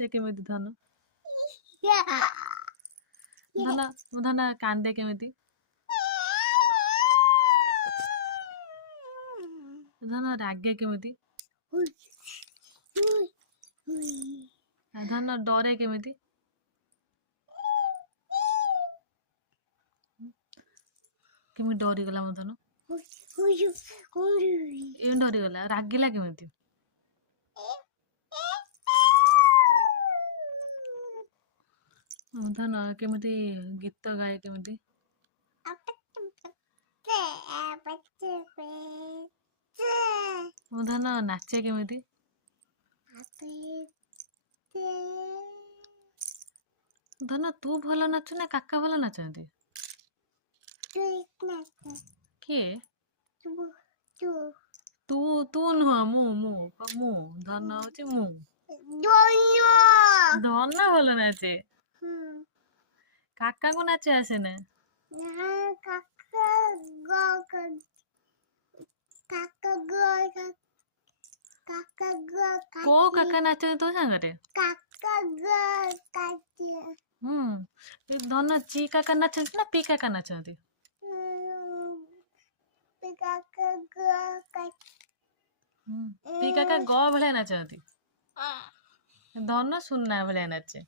ହସେ କେମିତି ଧନ? ଧନ ଧନ କାନ୍ଦେ କେମିତି? ଧନ ରାଗେ କେମିତି? ଧନ ଡରେ କେମିତି? କେମିତି ଡରିଗଲା ମୋ ଧନ? ଏମିତି ଡରିଗଲା। ରାଗିଲା କେମିତି? ଧନ କେମିତି ଗୀତ ଗାଏ କେମିତି? ଧନ ନାଚେ କେମିତି? ଧନ ତୁ ଭଲ ନାଚୁ ନା କାକା ଭଲ ନାଚନ୍ତି? କିଏ? ତୁ ତୁ ନୁହଁ ମୁଁ ଧନ ହଉଛି ମୁଁ। ଧନ ଭଲ ନାଚେ। କାକାଙ୍କୁ ନାଚ ଆସେ ନା? କୋଉ କାକା ନାଚନ୍ତି ତୋ ସାଙ୍ଗରେ? ଧନ ଚି କାକା ନାଚନ୍ତି ନା ପି କାକା ନାଚନ୍ତି? ପି କାକା ଗ ଭଳିଆ ନାଚନ୍ତି। ଧନ ସୁନା ଭଳିଆ ନାଚେ।